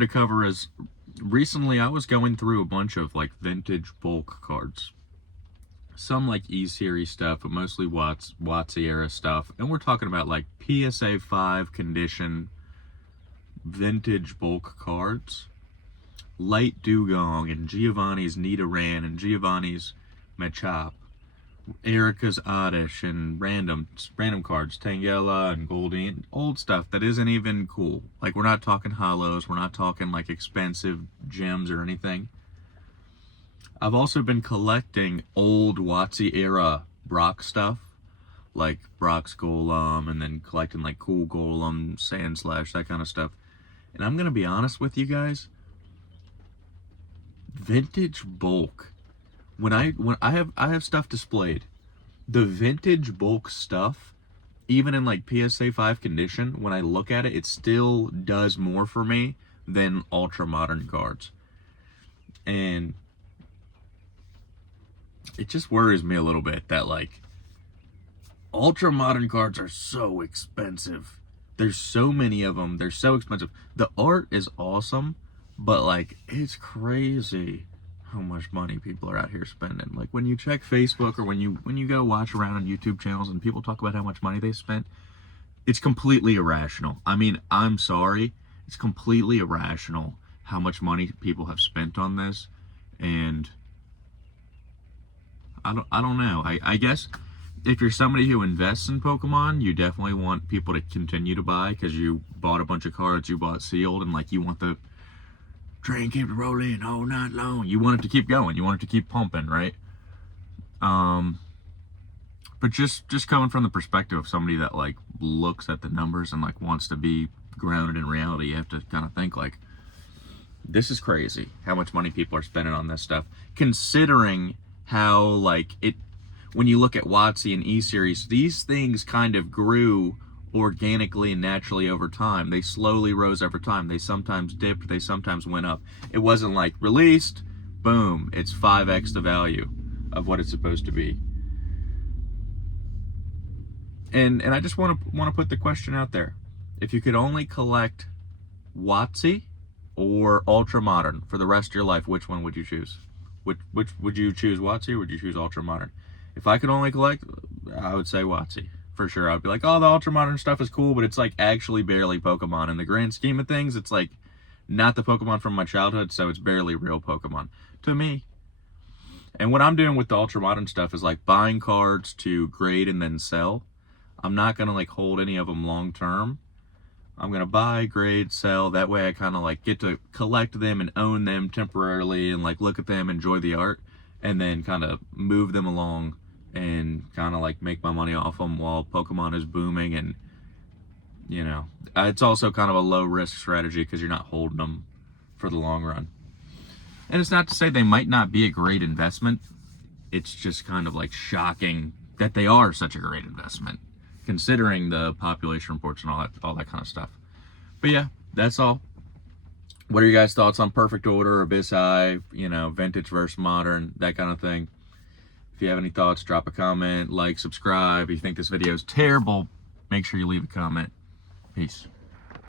To cover is recently I was going through a bunch of like vintage bulk cards. Some like E-Series stuff, but mostly WotC era stuff. And we're talking about like PSA 5 condition vintage bulk cards. Light Dugong and Giovanni's Nidoran and Giovanni's Machop. Erica's Oddish and random cards, Tangela and Goldeen, old stuff that isn't even cool. Like, we're not talking hollows, we're not talking like expensive gems or anything. I've also been collecting old WotC era Brock stuff, like Brock's Golem, and then collecting like cool Golem, Sandslash, that kind of stuff. And I'm gonna be honest with you guys, vintage bulk. When I have stuff displayed, the vintage bulk stuff, even in like PSA 5 condition, when I look at it, it still does more for me than ultra modern cards. And it just worries me a little bit that like ultra modern cards are so expensive. There's so many of them. They're so expensive. The art is awesome, but like it's crazy how much money people are out here spending. Like when you check Facebook or when you go watch around on YouTube channels and people talk about how much money they spent, it's completely irrational. I mean, I'm sorry, it's completely irrational how much money people have spent on this. And I don't know. I guess if you're somebody who invests in Pokemon, you definitely want people to continue to buy because you bought a bunch of cards, you bought sealed, and like you want the train keep rolling all night long. You want it to keep going. You want it to keep pumping, right? But just coming from the perspective of somebody that like looks at the numbers and like wants to be grounded in reality, you have to kind of think like, this is crazy how much money people are spending on this stuff, considering how like it, when you look at WotC and E-Series, these things kind of grew organically and naturally over time. They slowly rose over time. They sometimes dipped, they sometimes went up. It wasn't like released, boom, it's 5x the value of what it's supposed to be. And I just want to put the question out there. If you could only collect WotC or Ultra Modern for the rest of your life, which one would you choose? Which would you choose, WotC, or would you choose Ultra Modern? If I could only collect, I would say WotC. For sure. I'd be like, oh, the ultra modern stuff is cool, but it's like actually barely Pokemon. In the grand scheme of things, it's like not the Pokemon from my childhood, so it's barely real Pokemon to me. And what I'm doing with the ultra modern stuff is like buying cards to grade and then sell. I'm not going to like hold any of them long term. I'm going to buy, grade, sell. That way I kind of like get to collect them and own them temporarily and like look at them, enjoy the art, and then kind of move them along and kind of like make my money off them while Pokemon is booming. And you know, it's also kind of a low risk strategy because you're not holding them for the long run. And it's not to say they might not be a great investment. It's just kind of like shocking that they are such a great investment considering the population reports and all that kind of stuff. But yeah, that's all. What are your guys' thoughts on Perfect Order, Abyss High, you know, vintage versus modern, that kind of thing? If you have any thoughts, drop a comment, like, subscribe. If you think this video is terrible, make sure you leave a comment. Peace.